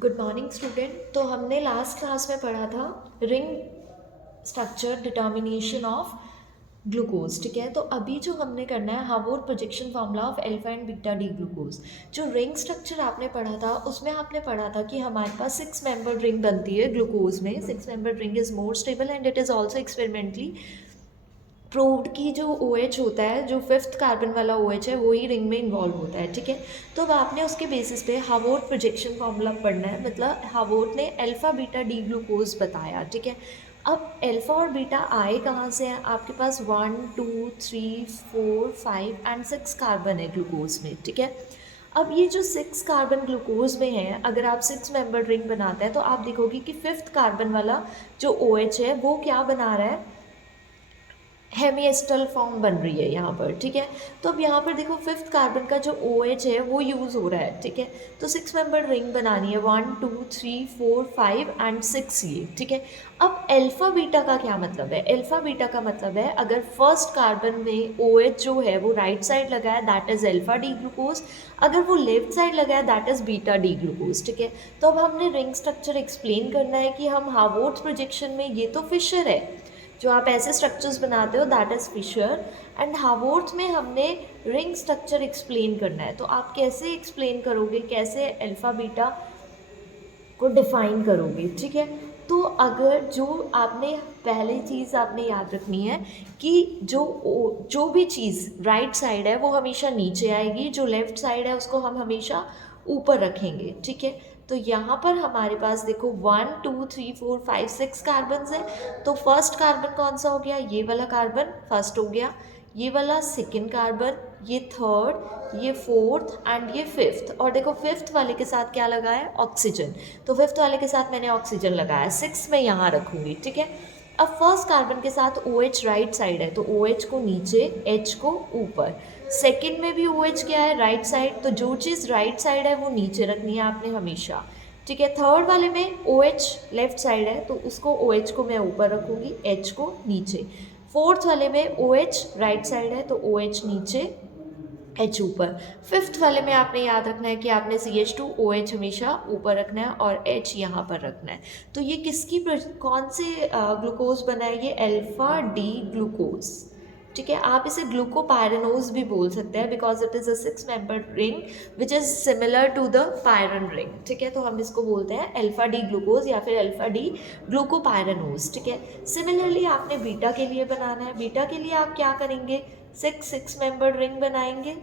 Good morning student. तो हमने last class में पढ़ा था ring structure determination of glucose. ठीक है, तो अभी जो हमने करना है Harvard projection formula of alpha and beta D glucose. जो रिंग स्ट्रक्चर आपने पढ़ा था उसमें आपने पढ़ा था कि हमारे पास 6 मेंबर्ड रिंग बनती है ग्लूकोज में। 6 membered ring is more stable and it is also experimentally proved कि जो ओ OH होता है, जो फिफ्थ कार्बन वाला ओ OH है, वही रिंग में इन्वॉल्व होता है। ठीक है, तो अब आपने उसके बेसिस पे हार्वर्ड प्रोजेक्शन फार्मूला पढ़ना है। मतलब हार्वर्ड ने अल्फा बीटा डी ग्लूकोज बताया। ठीक है, अब अल्फा और बीटा आए कहाँ से हैं? आपके पास 1 2 3 4 5 एंड 6 कार्बन है ग्लूकोज में। ठीक है, अब ये जो 6 कार्बन ग्लूकोज में है, अगर आप 6 मेंबर रिंग बनाते हैं तो आप देखोगे कि फिफ्थ कार्बन वाला जो ओ OH है वो क्या बना रहा है? हेमिएस्टल फॉर्म बन रही है यहाँ पर। ठीक है, तो अब यहाँ पर देखो फिफ्थ कार्बन का जो ओ OH है वो यूज़ हो रहा है। ठीक है, तो 6 मेंबर रिंग बनानी है, 1 2 3 4 5 एंड 6 ये। ठीक है, अब अल्फा बीटा का क्या मतलब है? अल्फा बीटा का मतलब है अगर फर्स्ट कार्बन में ओ OH जो है वो राइट साइड लगा है that is alpha D glucose, अगर वो लेफ्ट साइड लगा है that is beta D glucose. ठीक है, तो अब हमने रिंग स्ट्रक्चर एक्सप्लेन करना है कि हम हार्वर्ड प्रोजेक्शन में, ये तो फिशर है, जो आप ऐसे स्ट्रक्चर्स बनाते हो that is Fischer, and Haworth's में हमने रिंग स्ट्रक्चर एक्सप्लेन करना है। तो आप कैसे एक्सप्लेन करोगे, कैसे अल्फ़ा बीटा को डिफाइन करोगे? ठीक है, तो अगर जो आपने पहली चीज़ आपने याद रखनी है कि जो भी चीज़ राइट साइड है वो हमेशा नीचे आएगी, जो लेफ्ट साइड है उसको हम हमेशा ऊपर रखेंगे। ठीक है, तो यहाँ पर हमारे पास देखो 1 2 3 4 5 6 कार्बन है। तो फर्स्ट कार्बन कौन सा हो गया? ये वाला कार्बन फर्स्ट हो गया, ये वाला सेकेंड कार्बन, ये थर्ड, ये फोर्थ एंड ये फिफ्थ। और देखो फिफ्थ वाले के साथ क्या लगा है? ऑक्सीजन। तो फिफ्थ वाले के साथ मैंने ऑक्सीजन लगाया, 6 मैं यहाँ रखूँगी। ठीक है, अब फर्स्ट कार्बन के साथ ओ OH राइट साइड है तो ओ OH को नीचे, H को ऊपर। सेकेंड में भी ओ OH क्या है? राइट साइड, तो जो चीज़ राइट साइड है वो नीचे रखनी है आपने हमेशा। ठीक है, थर्ड वाले में ओ OH लेफ्ट साइड है तो उसको ओ OH को मैं ऊपर रखूँगी, H को नीचे। फोर्थ वाले में ओ OH राइट साइड है तो ओ OH नीचे, H ऊपर। फिफ्थ वाले में आपने याद रखना है कि आपने CH2 OH हमेशा ऊपर रखना है और H यहाँ पर रखना है। तो ये कौन से ग्लूकोज बना है? ये अल्फा डी ग्लूकोज। ठीक है, आप इसे ग्लूकोपायरेनोज भी बोल सकते हैं because it is a 6 member ring which is similar to the pyran ring. ठीक है, तो हम इसको बोलते हैं अल्फा डी ग्लूकोज या फिर अल्फा डी ग्लूकोपायरेनोज। ठीक है, सिमिलरली आपने बीटा के लिए बनाना है। बीटा के लिए आप क्या करेंगे? 6 मेंबर रिंग बनाएंगे।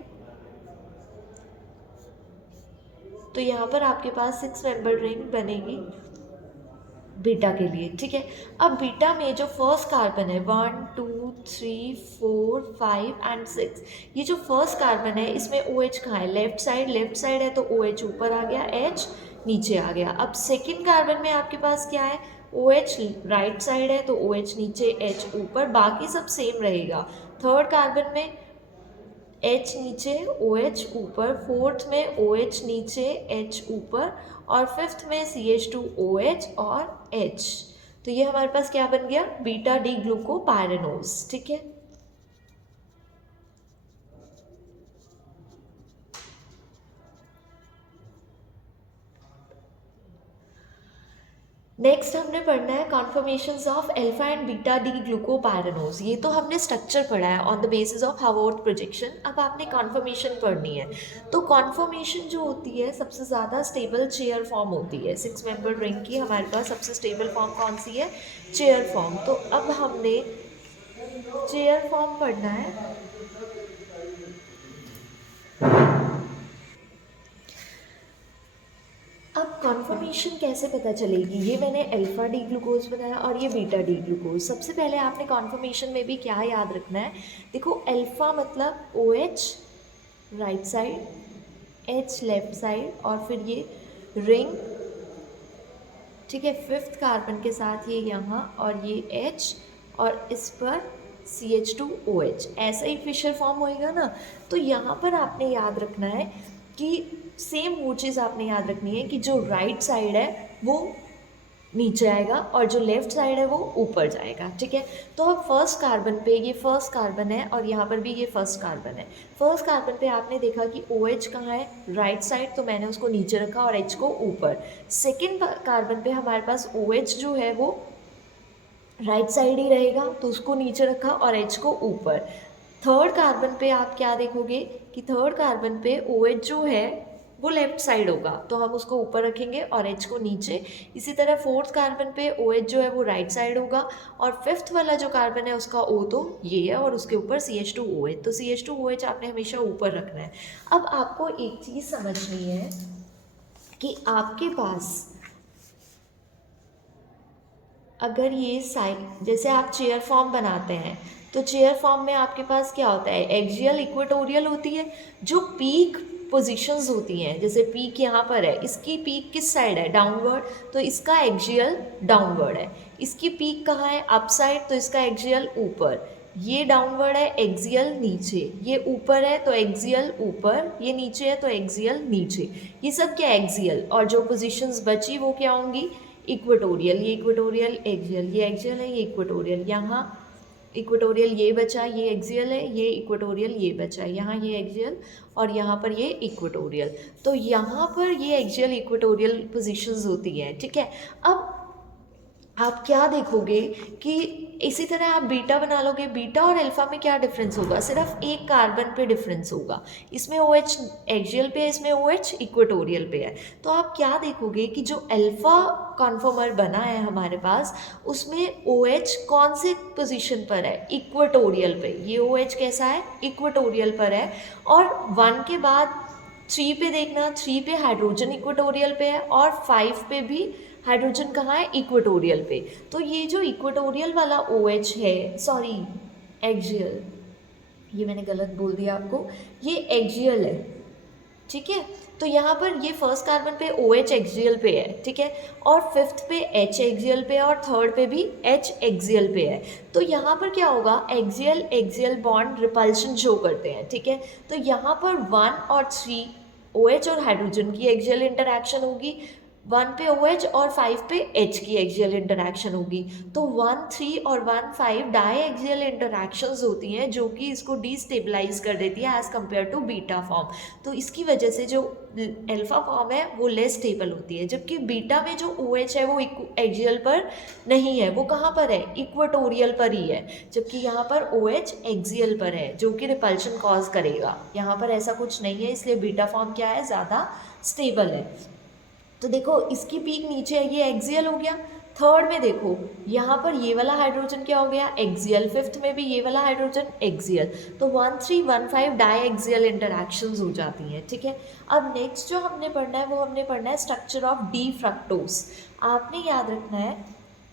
तो यहाँ पर आपके पास 6 मेंबर रिंग बनेगी बीटा के लिए। ठीक है, अब बीटा में जो फर्स्ट कार्बन है 1 2 3 4 5 एंड 6, ये जो फर्स्ट कार्बन है इसमें ओ OH कहाँ है? Left side. लेफ्ट साइड है तो ओ OH ऊपर आ गया, H नीचे आ गया। अब सेकेंड कार्बन में आपके पास क्या है? ओ OH राइट साइड है तो ओ OH नीचे, H ऊपर, बाकी सब सेम रहेगा। थर्ड कार्बन में H नीचे, OH ऊपर, फोर्थ में OH नीचे, H ऊपर, और फिफ्थ में CH2OH और H। तो ये हमारे पास क्या बन गया? Beta D glucopyranose. ठीक है, नेक्स्ट हमने पढ़ना है conformations of alpha and beta D glucopyranose. ये तो हमने स्ट्रक्चर पढ़ा है on the basis of Haworth projection. अब आपने कॉन्फर्मेशन पढ़नी है। तो कॉन्फर्मेशन जो होती है सबसे ज़्यादा स्टेबल चेयर फॉर्म होती है। 6 मेंबर रिंग की हमारे पास सबसे स्टेबल फॉर्म कौन सी है? Chair form. तो अब हमने चेयर फॉर्म पढ़ना है। अब कॉन्फर्मेशन कैसे पता चलेगी? ये मैंने अल्फा डी ग्लूकोज बनाया और ये बीटा डी ग्लूकोज। सबसे पहले आपने कॉन्फर्मेशन में भी क्या याद रखना है? देखो अल्फा मतलब ओ OH right side, H left side, और फिर ये रिंग। ठीक है, फिफ्थ कार्बन के साथ ये यहाँ और ये H, और इस पर CH2OH। ऐसा ही फिशर फॉर्म होएगा ना। तो यहाँ पर आपने याद रखना है कि सेम वो चीज़ आपने याद रखनी है कि जो राइट साइड है वो नीचे आएगा और जो लेफ्ट साइड है वो ऊपर जाएगा, ठीक है। तो अब फर्स्ट कार्बन पे ये फर्स्ट कार्बन है और यहाँ पर भी ये फर्स्ट कार्बन है। फर्स्ट कार्बन पे आपने देखा कि OH कहाँ है, राइट साइड, तो मैंने उसको नीचे रखा और H को ऊपर। सेकेंड कार्बन पे हमारे पास OH जो है वो राइट साइड ही रहेगा, तो उसको नीचे रखा और H को ऊपर। थर्ड कार्बन पे आप क्या देखोगे कि थर्ड कार्बन पे OH जो है वो लेफ्ट साइड होगा, तो हम उसको ऊपर रखेंगे और H को नीचे। इसी तरह फोर्थ कार्बन पे OH जो है वो राइट साइड होगा और फिफ्थ वाला जो कार्बन है उसका O तो ये है और उसके ऊपर CH2OH, तो CH2OH आपने हमेशा ऊपर रखना है। अब आपको एक चीज़ समझनी है कि आपके पास अगर ये साइड, जैसे आप चेयर फॉर्म बनाते हैं तो चेयर फॉर्म में आपके पास क्या होता है, एक्सियल इक्वेटोरियल होती है। जो पीक पोजीशंस होती हैं, जैसे पीक यहाँ पर है, इसकी पीक किस साइड है, डाउनवर्ड, तो इसका एक्सियल डाउनवर्ड है। इसकी पीक कहाँ है, अप साइड, तो इसका एक्सियल ऊपर। ये डाउनवर्ड है, एक्सियल नीचे। ये ऊपर है तो एक्सियल ऊपर, ये नीचे है तो एक्सियल नीचे। ये सब क्या एक्सियल, और जो पोजीशंस बची वो क्या होंगी, इक्वेटोरियल। ये इक्वेटोरियल, एक्सियल, ये एक्सियल है, ये इक्वेटोरियल। यहाँ इक्वेटोरियल ये बचा, ये एक्सियल है, ये इक्वेटोरियल ये बचा, यहाँ ये एक्सियल और यहाँ पर ये इक्वेटोरियल। तो यहाँ पर ये एक्सियल इक्वेटोरियल पोजीशंस होती हैं, ठीक है। अब आप क्या देखोगे कि इसी तरह आप बीटा बना लोगे, बीटा और अल्फा में क्या डिफरेंस होगा, सिर्फ एक कार्बन पे डिफरेंस होगा। इसमें OH एक्सियल पे है, इसमें OH इक्वेटोरियल पे है। तो आप क्या देखोगे कि जो अल्फा कॉन्फॉर्मर बना है हमारे पास, उसमें OH कौन से पोजीशन पर है, इक्वेटोरियल पे। ये OH कैसा है, इक्वेटोरियल पर है। और 1 के बाद 3 पे देखना, 3 पे हाइड्रोजन इक्वेटोरियल पे है और 5 पे भी हाइड्रोजन कहाँ है, इक्वेटोरियल पे। तो ये जो इक्वेटोरियल वाला OH है, सॉरी एक्सियल, ये मैंने गलत बोल दिया आपको, ये एक्सियल है, ठीक है। तो यहाँ पर ये फर्स्ट कार्बन पे OH एक्सियल पे है, ठीक है, और फिफ्थ पे H एक्सियल पे है और थर्ड पे भी H एक्सियल पे है। तो यहाँ पर क्या होगा, axial axial bond repulsion show करते हैं, ठीक है। तो यहाँ पर 1 और 3 OH और हाइड्रोजन की एक्सियल इंटरैक्शन होगी, 1 पे OH और 5 पे H की एक्सियल इंटरैक्शन होगी। तो 1, 3 और 1, 5 डाई एक्सियल इंटरैक्शंस होती हैं जो कि इसको डिस्टेबलाइज कर देती है as compare to beta form. तो इसकी वजह से जो अल्फा फॉर्म है वो लेस स्टेबल होती है, जबकि बीटा में जो OH है वो एक्सियल पर नहीं है, वो कहाँ पर है, इक्वेटोरियल पर ही है। जबकि यहाँ पर OH एक्सियल पर है जो कि रिपल्शन कॉज करेगा। यहाँ पर ऐसा कुछ नहीं है, इसलिए बीटा फॉर्म क्या है, ज़्यादा स्टेबल है। तो देखो इसकी पीक नीचे है, ये एक्सियल हो गया। थर्ड में देखो यहाँ पर ये वाला हाइड्रोजन क्या हो गया, एक्सियल। फिफ्थ में भी ये वाला हाइड्रोजन एक्सियल। तो 1, 3, 1, 5 डाई एक्सियल इंटरैक्शंस हो जाती हैं, ठीक है। अब नेक्स्ट जो हमने पढ़ना है वो हमने पढ़ना है स्ट्रक्चर ऑफ डी फ्रक्टोज। आपने याद रखना है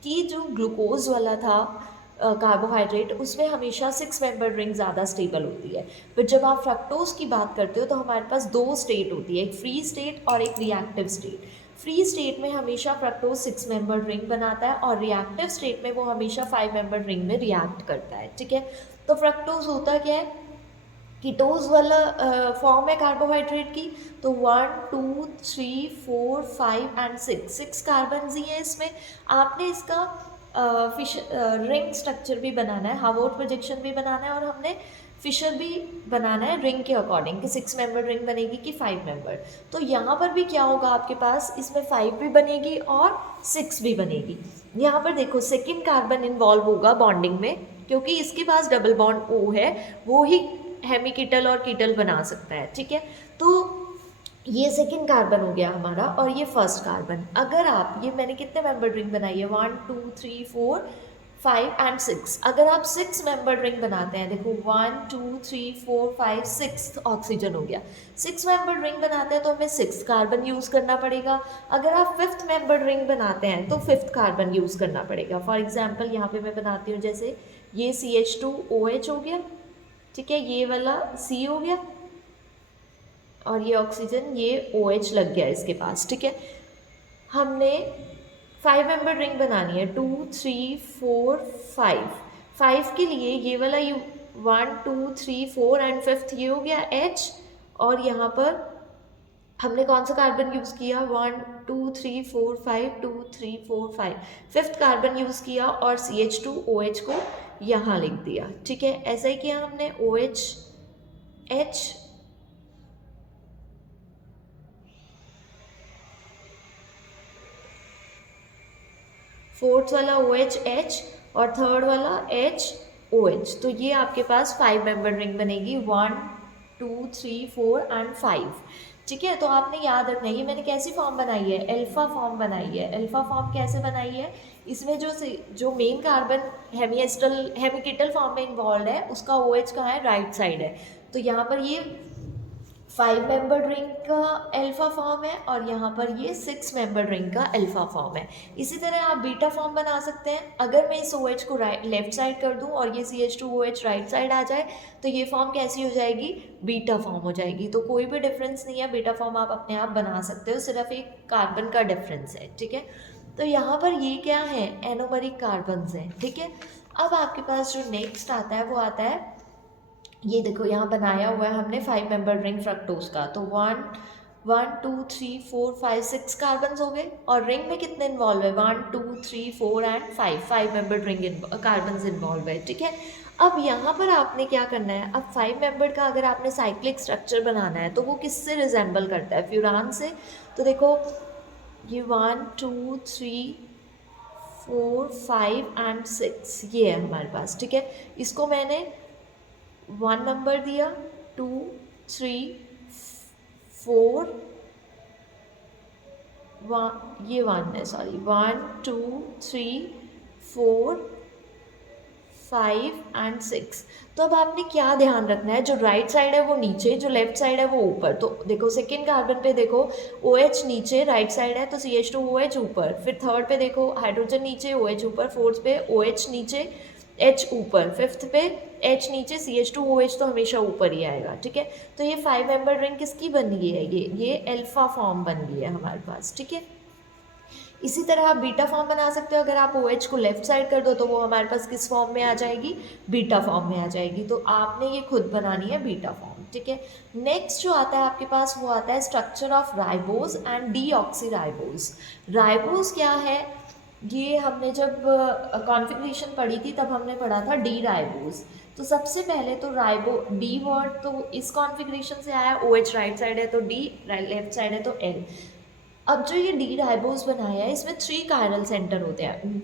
कि जो ग्लूकोज वाला था कार्बोहाइड्रेट, उसमें हमेशा 6 मेंबर रिंग ज़्यादा स्टेबल होती है। फिर जब आप फ्रक्टोज की बात करते हो तो हमारे पास 2 स्टेट होती है, एक फ्री स्टेट और एक रिएक्टिव स्टेट। फ्री स्टेट में हमेशा फ्रक्टोज 6 मेंबर रिंग बनाता है और रिएक्टिव स्टेट में वो हमेशा 5 मेंबर रिंग में रिएक्ट करता है, ठीक है। तो फ्रक्टोज होता क्या है, कीटोज वाला फॉर्म है कार्बोहाइड्रेट की। तो 1, 2, 3, 4, 5 एंड 6 कार्बन ही है इसमें। आपने इसका रिंग स्ट्रक्चर भी बनाना है, हार्वर्ड प्रोजेक्शन भी बनाना है और हमने फिशर भी बनाना है रिंग के अकॉर्डिंग कि 6 मेंबर रिंग बनेगी कि 5 मेंबर। तो यहाँ पर भी क्या होगा आपके पास, इसमें 5 भी बनेगी और 6 भी बनेगी। यहाँ पर देखो सेकेंड कार्बन इन्वॉल्व होगा बॉन्डिंग में, क्योंकि इसके पास डबल बॉन्ड O है, वो ही हेमिकीटल और कीटल बना सकता है, ठीक है। तो ये सेकेंड कार्बन हो गया हमारा और ये फर्स्ट कार्बन। अगर आप, ये मैंने कितने मेंबर रिंग बनाई है, 1, 2, 3, 4, 5 एंड 6। अगर आप 6 मेंबर रिंग बनाते हैं, देखो 1, 2, 3, 4, 5, 6 ऑक्सीजन हो गया। 6 मेंबर रिंग बनाते हैं तो हमें 6 कार्बन यूज़ करना पड़ेगा। अगर आप 5th मेंबर रिंग बनाते हैं तो 5th कार्बन यूज़ करना पड़ेगा। फॉर एग्जाम्पल यहाँ पे मैं बनाती हूँ, जैसे ये CH2OH हो गया, ठीक है, ये वाला C हो गया और ये ऑक्सीजन, ये OH लग गया इसके पास, ठीक है। हमने 5 मेंबर रिंग बनानी है, 2, 3, 4, 5। 5 के लिए ये वाला 1, 2, 3, 4 एंड 5th ये हो गया H और यहाँ पर हमने कौन सा कार्बन यूज़ किया, 1 2 3 4 5, 2 3 4 5, फिफ्थ कार्बन यूज़ किया और CH2OH को यहाँ लिख दिया। ठीक है, ऐसा ही किया हमने OH फोर्थ वाला OH और थर्ड वाला HOH। तो ये आपके पास 5 मेंबर रिंग बनेगी, 1 2 3 4 एंड 5। ठीक है, तो आपने याद रखना है ये मैंने कैसी फॉर्म बनाई है, अल्फा फॉर्म बनाई है। अल्फा फॉर्म कैसे बनाई है, इसमें जो मेन कार्बन हेमिकिटल फॉर्म में इन्वॉल्व है उसका OH कहाँ है, राइट साइड है। तो यहाँ पर ये 5 मेंबर रिंग का अल्फा फॉर्म है और यहाँ पर ये 6 मेंबर रिंग का अल्फा फॉर्म है। इसी तरह आप बीटा फॉर्म बना सकते हैं। अगर मैं इस OH को लेफ्ट साइड कर दूं और ये CH2OH राइट साइड आ जाए तो ये फॉर्म कैसी हो जाएगी, बीटा फॉर्म हो जाएगी। तो कोई भी डिफरेंस नहीं है, बीटा फॉर्म आप अपने आप बना सकते हो, सिर्फ एक कार्बन का डिफरेंस है। ठीक है, तो यहाँ पर ये क्या है, एनोमरिक कार्बन है। ठीक है, अब आपके पास जो नेक्स्ट आता है वो आता है, ये देखो यहाँ बनाया हुआ है हमने 5 मेंबर रिंग फ्रक्टोज का। तो 1 2 3 4 5 6 कार्बन हो गए और रिंग में कितने इन्वॉल्व है, 1 2 3 4 and 5 member ring carbon involve है। ठीक है, अब यहाँ पर आपने क्या करना है, अब 5 मेंबर का अगर आपने साइक्लिक स्ट्रक्चर बनाना है तो वो किससे रिजेंबल करता है, फ्यूरान से। तो देखो ये 1 2 3 4 5 एंड 6 ये है हमारे पास। ठीक है, इसको मैंने 1 नंबर दिया, 2 3 4 ये 1 है, सॉरी 1 2 3 4 5 एंड 6। तो अब आपने क्या ध्यान रखना है, जो राइट साइड है वो नीचे, जो लेफ्ट साइड है वो ऊपर। तो देखो सेकेंड कार्बन पे देखो OH नीचे राइट साइड है तो CH2OH ऊपर, फिर थर्ड पे देखो हाइड्रोजन नीचे OH ऊपर, फोर्थ पे OH नीचे H ऊपर, फिफ्थ पे H नीचे CH2OH तो हमेशा ऊपर ही आएगा। ठीक है, तो ये 5 मेंबर रिंग किसकी बन गई है, ये अल्फा फॉर्म बन गई है हमारे पास। ठीक है, इसी तरह आप बीटा फॉर्म बना सकते हो। अगर आप OH को लेफ्ट साइड कर दो तो वो हमारे पास किस फॉर्म में आ जाएगी, बीटा फॉर्म में आ जाएगी। तो आपने ये खुद बनानी है बीटा फॉर्म। ठीक है, नेक्स्ट जो आता है आपके पास वो आता है structure of ribose and deoxyribose. Ribose क्या है, ये हमने जब कॉन्फ़िगरेशन पढ़ी थी तब हमने पढ़ा था डी राइबोज। तो सबसे पहले तो राइबो डी वर्ड तो इस कॉन्फ़िगरेशन से आया, OH राइट साइड है तो D, लेफ्ट साइड है तो L। अब जो ये डी राइबोज बनाया है इसमें 3 कायरल सेंटर होते हैं,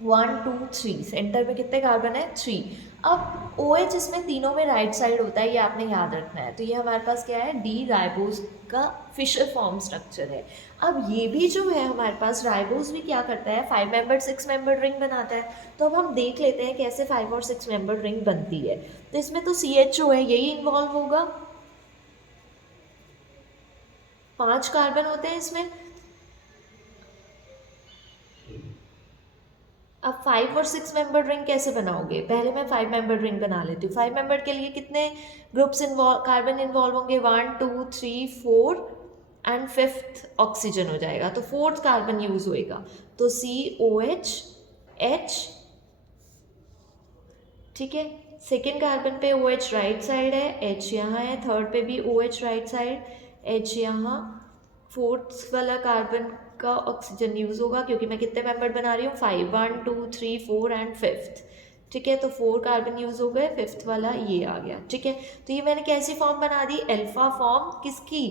1 2 3, सेंटर में कितने कार्बन है, 3। अब OH इसमें तीनों में राइट साइड होता है, ये आपने याद रखना है। तो ये हमारे पास क्या है, डी राइबोज का फिशर फॉर्म स्ट्रक्चर है। अब ये भी जो है हमारे पास राइबोज भी क्या करता है, 5 मेंबर 6 मेंबर रिंग बनाता है। तो अब हम देख लेते हैं कैसे 5 और 6 मेंबर रिंग बनती है। तो इसमें तो CHO है, यही इन्वॉल्व होगा, 5 कार्बन होते हैं इसमें। अब 5 और 6 मेंबर रिंग कैसे बनाओगे, पहले मैं 5 मेंबर रिंग बना लेती हूँ। 5 मेंबर के लिए कितने ग्रुप्स कार्बन इन्वॉल्व होंगे, 1 2 3 4 एंड फिफ्थ ऑक्सीजन हो जाएगा, तो फोर्थ कार्बन यूज होएगा। तो COH H। ठीक है, सेकेंड कार्बन पे OH राइट साइड है, H यहाँ है, थर्ड पे भी OH राइट साइड, H यहाँ, फोर्थ वाला कार्बन का ऑक्सीजन यूज होगा क्योंकि मैं कितने मेंबर बना रही हूँ, 5, 1 2 3 4 एंड फिफ्थ। ठीक है, तो 4 कार्बन यूज हो गए, फिफ्थ वाला ये आ गया। ठीक है, तो ये मैंने कैसी फॉर्म बना दी, अल्फा फॉर्म किसकी,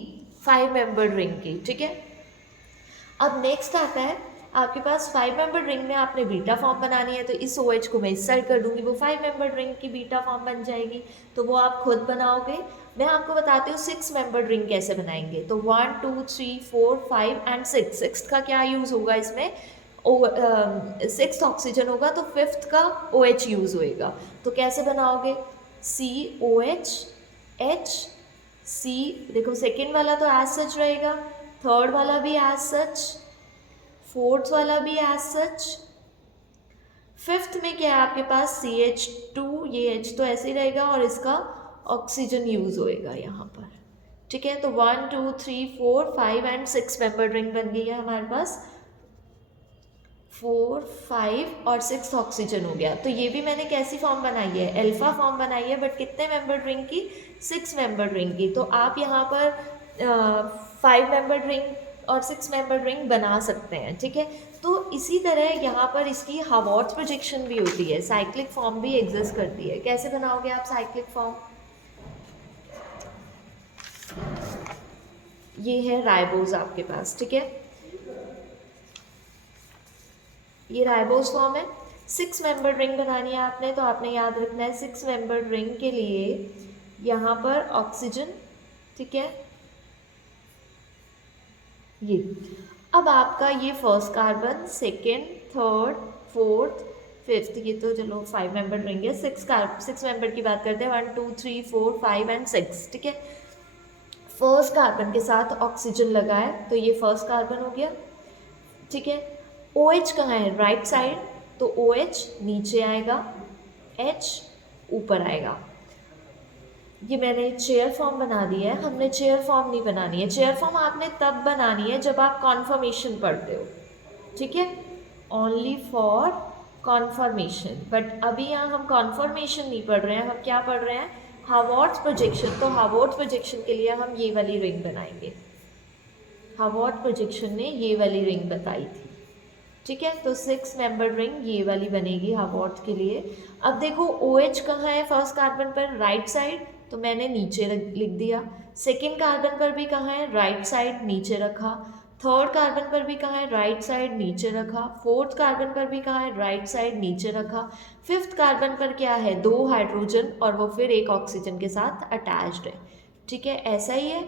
5 मेंबर रिंग की। ठीक है, अब नेक्स्ट आता है आपके पास 5 मेंबर रिंग में आपने बीटा फॉर्म बनानी है, तो इस OH को मैं इस साइड कर दूंगी, वो 5 मेंबर रिंग की बीटा फॉर्म बन जाएगी। तो वो आप खुद बनाओगे। मैं आपको बताती हूँ 6 मेंबर रिंग कैसे बनाएंगे। तो 1 2 3 4 5 एंड 6, सिक्स्थ का क्या यूज़ होगा इसमें, सिक्स्थ ऑक्सीजन होगा तो फिफ्थ का OH यूज़ होएगा। तो कैसे बनाओगे, COH H C, देखो सेकेंड वाला तो एज सच रहेगा, थर्ड वाला भी एज सच, फोर्थ वाला भी एज सच, फिफ्थ में क्या है आपके पास CH2, ये H तो ऐसे ही रहेगा और इसका ऑक्सीजन यूज होएगा यहाँ पर। ठीक है, तो 1 2 3 4 5 एंड 6 मेंबर रिंग बन गई है हमारे पास, 4 5 और 6 ऑक्सीजन हो गया। तो ये भी मैंने कैसी फॉर्म बनाई है, अल्फा फॉर्म बनाई है, बट कितने मेंबर रिंग की, 6 मेंबर रिंग की। तो आप यहाँ पर 5 मेंबर रिंग और 6 मेंबर रिंग बना सकते हैं, ठीक है। तो इसी तरह यहाँ पर इसकी हावर्ट्स प्रोजेक्शन भी होती है, साइक्लिक फॉर्म भी एग्जिस्ट करती है। कैसे बनाओगे आप साइक्लिक फॉर्म? ये है राइबोज आपके पास, ठीक है, ये राइबोज फॉर्म है। 6 मेंबर रिंग बनानी है आपने, तो आपने याद रखना है 6 मेंबर रिंग के लिए यहाँ पर ऑक्सीजन, ठीक है, ये। अब आपका ये first carbon, second, third, fourth, fifth, ये तो चलो 5 मेंबर रिंग है। 6 मेंबर की बात करते हैं, 1 2 3 4 5 एंड 6, ठीक है। फर्स्ट कार्बन के साथ ऑक्सीजन लगा है, तो ये फर्स्ट कार्बन हो गया, ठीक है। OH कहाँ है? राइट साइड, तो OH नीचे आएगा, H ऊपर आएगा। ये मैंने चेयर फॉर्म बना दिया है, हमने चेयर फॉर्म नहीं बनानी है। चेयर फॉर्म आपने तब बनानी है जब आप कॉन्फर्मेशन पढ़ते हो, ठीक है, ओनली फॉर कॉन्फर्मेशन। बट अभी यहाँ हम कॉन्फर्मेशन नहीं पढ़ रहे हैं, हम क्या पढ़ रहे हैं? Havertz projection. तो हावर्ट्स प्रोजेक्शन के लिए हम ये वाली रिंग बनाएंगे। हावर्ट्स प्रोजेक्शन ने ये वाली रिंग बताई थी, ठीक है। तो 6 मेंबर रिंग ये वाली बनेगी हावर्ट्स के लिए। अब देखो OH कहाँ है फर्स्ट कार्बन पर? राइट साइड, तो मैंने नीचे लिख दिया। सेकेंड कार्बन पर भी कहाँ है? राइट साइड, नीचे रखा। थर्ड कार्बन पर भी कहाँ है? राइट साइड, नीचे रखा। फोर्थ कार्बन पर भी कहाँ है? राइट साइड, नीचे रखा। फिफ्थ कार्बन पर क्या है? 2 हाइड्रोजन और वो फिर एक ऑक्सीजन के साथ अटैच्ड है, ठीक है, ऐसा ही है।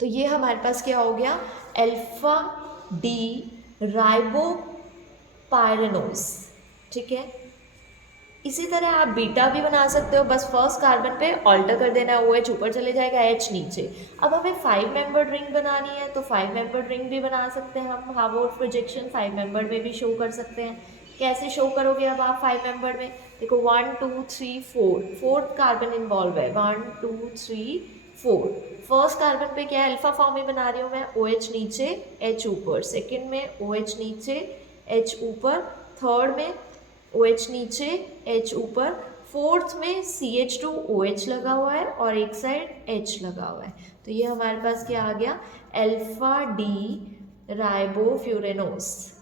तो ये हमारे पास क्या हो गया? अल्फा डी राइबोपायरेनोज, ठीक है। इसी तरह आप बीटा भी बना सकते हो, बस फर्स्ट कार्बन पे ऑल्टर कर देना है, OH ऊपर चले जाएगा, H नीचे। अब हमें 5 मेंबर रिंग बनानी है, तो 5 मेंबर रिंग भी बना सकते हैं हम। हावर्ट्स प्रोजेक्शन 5 मेंबर में भी शो कर सकते हैं। कैसे शो करोगे अब आप 5 मेंबर में? देखो 1 2 3 4, फोर्थ कार्बन इन्वॉल्व है, 1 2 3 4। फर्स्ट कार्बन पे क्या है? अल्फा फॉर्म में बना रही हूँ मैं, OH नीचे, H ऊपर। सेकेंड में OH नीचे, H ऊपर। थर्ड में OH नीचे, H ऊपर। फोर्थ में CH2OH लगा हुआ है और एक साइड H लगा हुआ है। तो ये हमारे पास क्या आ गया? अल्फा डी राइबोफ्यूरेनोस,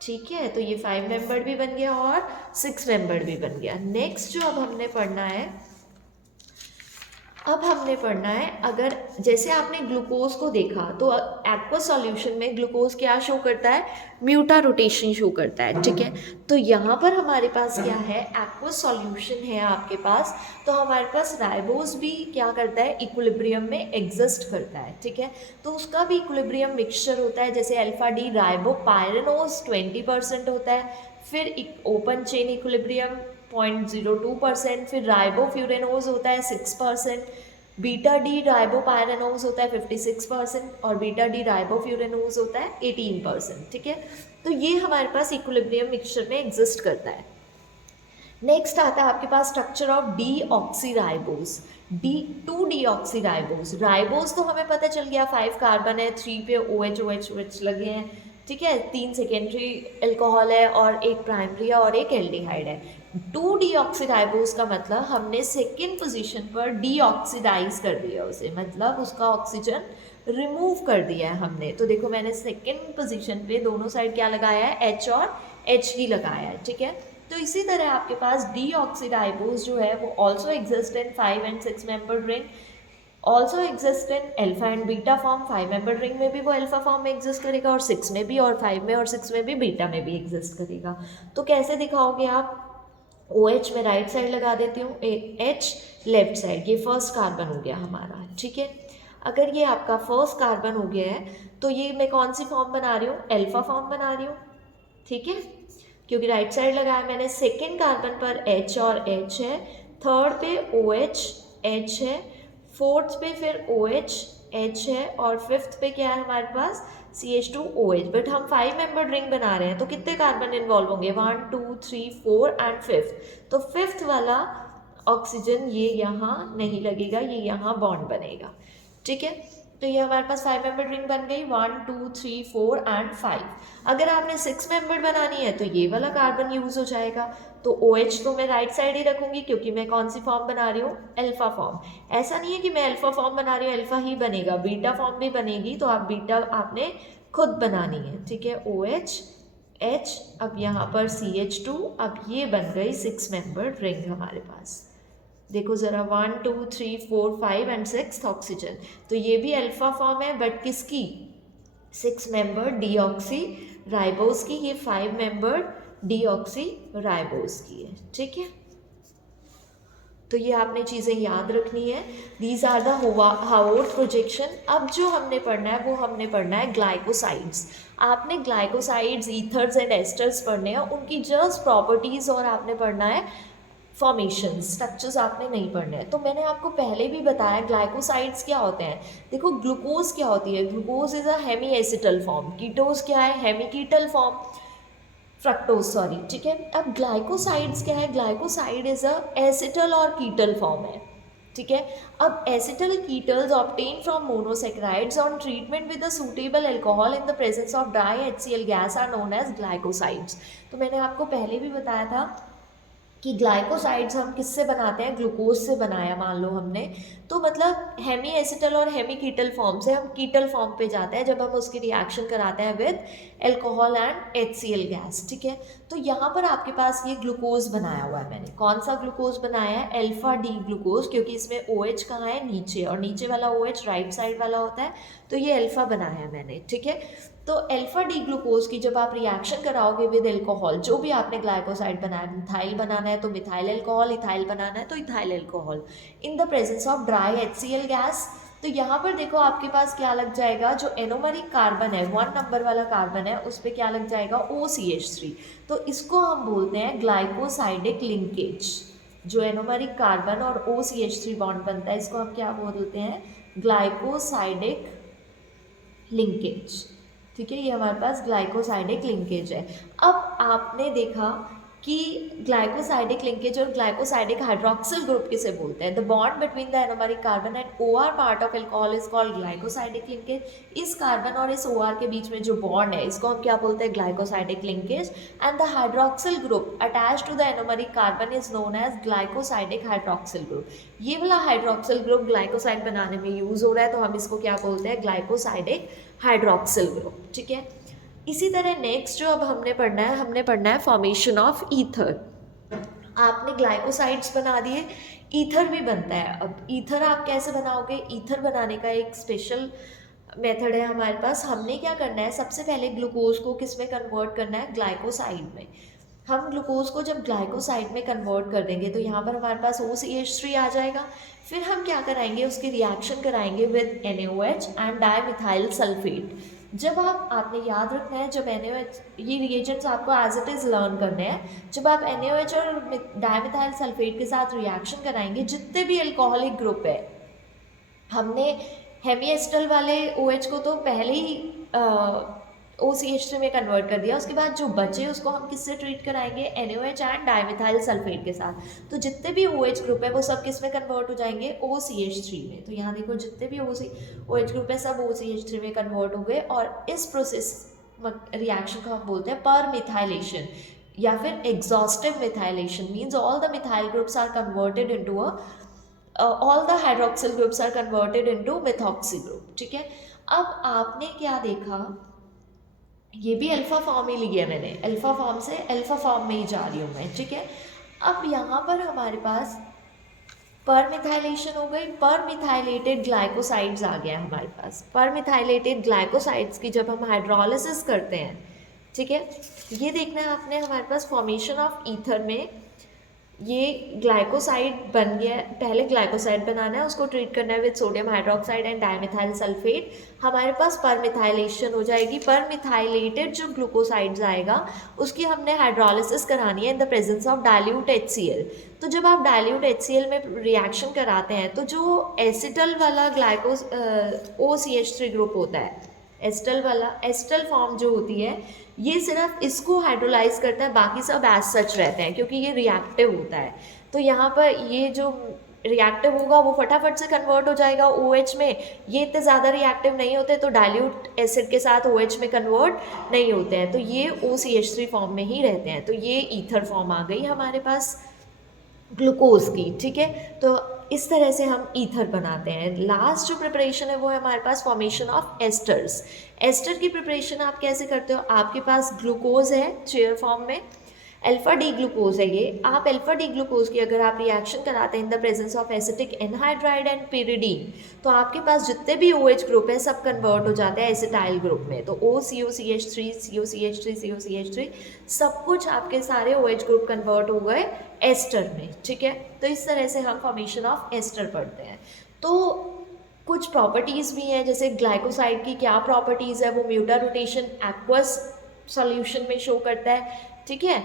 ठीक है। तो ये 5 मेंबर भी बन गया और 6 मेंबर भी बन गया। नेक्स्ट जो अब हमने पढ़ना है, अगर जैसे आपने ग्लूकोज को देखा तो एक्वस सॉल्यूशन में ग्लूकोज क्या शो करता है? म्यूटा रोटेशन शो करता है, ठीक है। तो यहाँ पर हमारे पास क्या है? एक्वस सॉल्यूशन है आपके पास, तो हमारे पास राइबोज भी क्या करता है? इक्विलिब्रियम में एग्जिस्ट करता है, ठीक है। तो उसका भी इक्विलिब्रियम मिक्सचर होता है, जैसे अल्फा डी राइबोपायरेनोज 20% होता है, फिर ओपन चेन इक्विलिब्रियम 0.02%, फिर राइबोफ्यूरेनोज होता है 6%, बीटा डी राइबोपायरेनोज होता है 56% और बीटा डी राइबोफ्यूरेनोज होता है 18%, ठीक है। तो ये हमारे पास इक्विलिब्रियम मिक्सचर में एग्जिस्ट करता है। नेक्स्ट आता है आपके पास structure of deoxyribose, 2 deoxyribose. Ribose तो हमें पता चल गया 5 कार्बन है, 3 पे OH लगे हैं, ठीक है, 3 सेकेंडरी एल्कोहल है और एक प्राइमरी है और एक एल्डिहाइड है। 2 डीऑक्सीराइबोज का मतलब हमने सेकेंड पोजीशन पर डीऑक्सीडाइज कर दिया उसे, मतलब उसका ऑक्सीजन रिमूव कर दिया है हमने। तो देखो मैंने सेकेंड पोजीशन पे दोनों साइड क्या लगाया है? H और H ही लगाया है, ठीक है। तो इसी तरह आपके पास डीऑक्सीराइबोज जो है वो also exist in 5 and 6 member ring, also exist in alpha and beta form. 5 member ring में भी वो अल्फा फॉर्म में एग्जिस्ट करेगा और 6 में भी, और 5 में और 6 में भी बीटा में भी एग्जिस्ट करेगा। तो कैसे दिखाओगे आप? OH में राइट साइड लगा देती हूँ, H लेफ्ट साइड, ये फर्स्ट कार्बन हो गया हमारा, ठीक है। अगर ये आपका फर्स्ट कार्बन हो गया है तो ये मैं कौन सी फॉर्म बना रही हूँ? अल्फा फॉर्म बना रही हूँ, ठीक है, क्योंकि राइट साइड लगाया मैंने। सेकेंड कार्बन पर H और H है, थर्ड पे OH H है, फोर्थ पे फिर OH H है और फिफ्थ पे क्या है हमारे पास? CH2OH। बट हम 5 मेंबर रिंग बना रहे हैं तो कितने कार्बन इन्वॉल्व होंगे? 1 2 3 4 एंड फिफ्थ। तो फिफ्थ वाला ऑक्सीजन ये यहाँ नहीं लगेगा, ये यहाँ बॉन्ड बनेगा, ठीक है। तो ये हमारे पास 5 मेंबर रिंग बन गई, 1 2 3 4 एंड 5। अगर आपने 6 मेंबर बनानी है तो ये वाला कार्बन यूज हो जाएगा, तो OH तो मैं राइट साइड ही रखूँगी क्योंकि मैं कौन सी फॉर्म बना रही हूँ, अल्फ़ा फॉर्म। ऐसा नहीं है कि मैं अल्फ़ा फॉर्म बना रही हूँ अल्फ़ा ही बनेगा, बीटा फॉर्म भी बनेगी, तो आप बीटा आपने खुद बनानी है, ठीक है। OH H, अब यहाँ पर CH2, अब ये बन गई 6 मेंबर्ड रिंग हमारे पास। देखो ज़रा 1 2 3 4 5 एंड 6 ऑक्सीजन, तो ये भी अल्फा फॉर्म है बट किसकी, 6 मेंबर्ड डीऑक्सी राइबोस की, ये 5 मेंबर्ड डीऑक्सी राइबोस की है, ठीक है। तो ये आपने चीज़ें याद रखनी है। These are the Haworth projection. अब जो हमने पढ़ना है वो हमने पढ़ना है ग्लाइकोसाइड्स। आपने ग्लाइकोसाइड्स, ईथर्स एंड एस्टर्स पढ़ने हैं, उनकी जस्ट प्रॉपर्टीज़ और आपने पढ़ना है फॉर्मेशन, स्ट्रक्चर्स आपने नहीं पढ़ने हैं। तो मैंने आपको पहले भी बताया ग्लाइकोसाइड्स क्या होते हैं। देखो ग्लूकोज क्या होती है, glucose is a hemi acetal form, ketose क्या है, hemi ketal form, fructose sorry, ठीक है। अब ग्लाइकोसाइड्स क्या है, ग्लाइकोसाइड इज अ एसिटल और कीटल फॉर्म है, ठीक है। अब acetal ketals obtain from monosaccharides on treatment with a suitable alcohol in the presence of dry HCl gas are known as glycosides. तो मैंने आपको पहले भी बताया था कि ग्लाइकोसाइड्स हम किससे बनाते हैं, ग्लूकोज से बनाया मान लो हमने, तो मतलब हेमी एसिटल और हेमी कीटल फॉर्म से हम कीटल फॉर्म पे जाते हैं जब हम उसकी रिएक्शन कराते हैं with alcohol and HCl gas, ठीक है। तो यहाँ पर आपके पास ये ग्लूकोज बनाया हुआ है मैंने, कौन सा ग्लूकोज बनाया है, अल्फा डी ग्लूकोज, क्योंकि इसमें OH कहाँ है, नीचे, और नीचे वाला OH राइट साइड वाला होता है, तो ये अल्फा बनाया है मैंने, ठीक है। तो अल्फा डी ग्लूकोज की जब आप रिएक्शन कराओगे विद अल्कोहल, जो भी आपने ग्लाइकोसाइड बनाया, मिथाइल बनाना है तो मिथाइल अल्कोहल, इथाइल बनाना है तो ethyl alcohol, in the presence of dry HCl gas, तो यहाँ पर देखो आपके पास क्या लग जाएगा, जो एनोमरिक कार्बन है 1 नंबर वाला कार्बन है उस पर क्या लग जाएगा, OCH3, तो इसको हम बोलते हैं ग्लाइकोसाइडिक लिंकेज। जो एनोमरिक कार्बन और OCH3 बॉन्ड बनता है इसको हम क्या बोलते हैं, ग्लाइकोसाइडिक लिंकेज, ठीक है। ये हमारे पास ग्लाइकोसाइडिक लिंकेज है। अब आपने देखा कि ग्लाइकोसाइडिक लिंकेज और ग्लाइकोसाइडिक हाइड्रोक्सिल ग्रुप किसे बोलते हैं, the bond between the aromatic carbon and OR part of alcohol is called glycosidic linkage. इस कार्बन और इस OR के बीच में जो बॉन्ड है इसको हम क्या बोलते हैं, glycosidic linkage. And the hydroxyl group attach to the aromatic carbon is known as glycosidic hydroxyl group. ये वाला हाइड्रोक्सिल ग्रुप ग्लाइकोसाइड बनाने में यूज हो रहा है तो हम इसको क्या बोलते हैं, ग्लाइकोसाइडिक हाइड्रोक्सिल ग्रुप, ठीक है। इसी तरह नेक्स्ट जो अब हमने पढ़ना है फॉर्मेशन ऑफ ईथर। आपने ग्लाइकोसाइड्स बना दिए, ईथर भी बनता है। अब ईथर आप कैसे बनाओगे, ईथर बनाने का एक स्पेशल मेथड है हमारे पास। हमने क्या करना है, सबसे पहले ग्लूकोज को किस में कन्वर्ट करना है, ग्लाइकोसाइड में। हम ग्लूकोज को जब ग्लाइकोसाइड में कन्वर्ट कर देंगे तो यहाँ पर हमारे पास OCH3 आ जाएगा। फिर हम क्या कराएंगे, उसकी रिएक्शन कराएंगे with NaOH and dimethyl sulphate. जब आपने याद रखना है, जब NaOH, ये रिएजेंट्स आपको एज इट इज़ लर्न करने हैं, जब आप NaOH और डाईमिथाइल सल्फेट के साथ रिएक्शन कराएंगे, जितने भी अल्कोहलिक ग्रुप है, हमने हेमी एसिटल वाले OH को तो पहले ही OCH3 में कन्वर्ट कर दिया, उसके बाद जो बचे उसको हम किससे ट्रीट कराएंगे, NaOH एंड डाईमिथाइल सल्फेट के साथ। तो जितने भी OH ग्रुप है वो सब किस में कन्वर्ट हो जाएंगे, OCH3 में। तो यहाँ देखो जितने भी OH ग्रुप है सब OCH3 में कन्वर्ट हो गए, और इस प्रोसेस रिएक्शन को हम बोलते हैं पर मिथाइलेशन या फिर exhaustive methylation. Means all the methyl groups are converted into all the hydroxyl groups are converted into methoxy group, ठीक है। अब आपने क्या देखा, ये भी अल्फा फॉर्म ही लिया मैंने, अल्फा फॉर्म से अल्फा फॉर्म में ही जा रही हूँ मैं, ठीक है। अब यहाँ पर हमारे पास पर मिथाइलेशन हो गई, पर मिथाइलेटेड ग्लाइकोसाइड्स आ गया हमारे पास। पर मिथाइलेटेड ग्लाइकोसाइड्स की जब हम हाइड्रोलिसिस करते हैं, ठीक है, ये देखना है आपने, हमारे पास फॉर्मेशन ऑफ ईथर में ये ग्लाइकोसाइड बन गया। पहले ग्लाइकोसाइड बनाना है, उसको ट्रीट करना है with sodium hydroxide and dimethyl sulphate. हमारे पास पर मिथाइलेशन हो जाएगी, पर मिथाइलेटेड जो ग्लूकोसाइड्स आएगा उसकी हमने हाइड्रोलिसिस करानी है इन the presence of dilute HCl। तो जब आप डाइल्यूट HCl में रिएक्शन कराते हैं तो जो एसिटल वाला OCH3 ग्रुप होता है, एस्टल फॉर्म जो होती है, ये सिर्फ इसको हाइड्रोलाइज करता है, बाकी सब एज सच रहते हैं क्योंकि ये रिएक्टिव होता है। तो यहाँ पर ये जो रिएक्टिव होगा वो फटाफट से कन्वर्ट हो जाएगा OH में, ये इतने ज़्यादा रिएक्टिव नहीं होते तो डाइल्यूट एसिड के साथ OH में कन्वर्ट नहीं होते हैं, तो ये OCH3 फॉर्म में ही रहते हैं। तो ये ईथर फॉर्म आ गई हमारे पास ग्लूकोज की, ठीक है। तो इस तरह से हम ईथर बनाते हैं। लास्ट जो प्रिपरेशन है वो है हमारे पास फॉर्मेशन ऑफ एस्टर्स। एस्टर की प्रिपरेशन आप कैसे करते हो, आपके पास ग्लूकोज है चेयर फॉर्म में, अल्फा डी ग्लूकोज है ये, आप अल्फा डी ग्लूकोज की अगर आप रिएक्शन कराते हैं इन the presence of acetic anhydride and pyridine, तो आपके पास जितने भी OH ग्रुप है सब कन्वर्ट हो जाते हैं एसिटाइल ग्रुप में। तो OCOCH3 COCH3 COCH3 सब कुछ आपके सारे OH ग्रुप कन्वर्ट हो गए एस्टर में, ठीक है। तो इस तरह से हम फॉर्मेशन ऑफ एस्टर पढ़ते हैं। तो कुछ प्रॉपर्टीज़ भी हैं, जैसे ग्लाइकोसाइड की क्या प्रॉपर्टीज़ है, वो म्यूटा रोटेशन एक्वस सॉल्यूशन में शो करता है, ठीक है,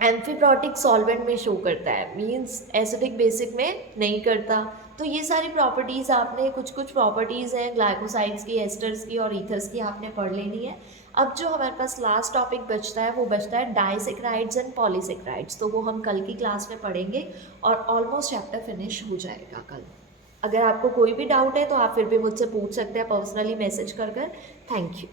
एम्फीब्रोटिक सॉल्वेंट में शो करता है, मींस एसिडिक बेसिक में नहीं करता। तो ये सारी प्रॉपर्टीज़ आपने कुछ कुछ प्रॉपर्टीज़ हैं ग्लाइकोसाइड्स की, एस्टर्स की और ईथर्स की, आपने पढ़ लेनी है। अब जो हमारे पास लास्ट टॉपिक बचता है वो बचता है डाइसेक्राइड्स एंड पॉलीसेक्राइड्स, तो वो हम कल की क्लास में पढ़ेंगे और ऑलमोस्ट चैप्टर फिनिश हो जाएगा कल। अगर आपको कोई भी डाउट है तो आप फिर भी मुझसे पूछ सकते हैं पर्सनली मैसेज कर कर। Thank you.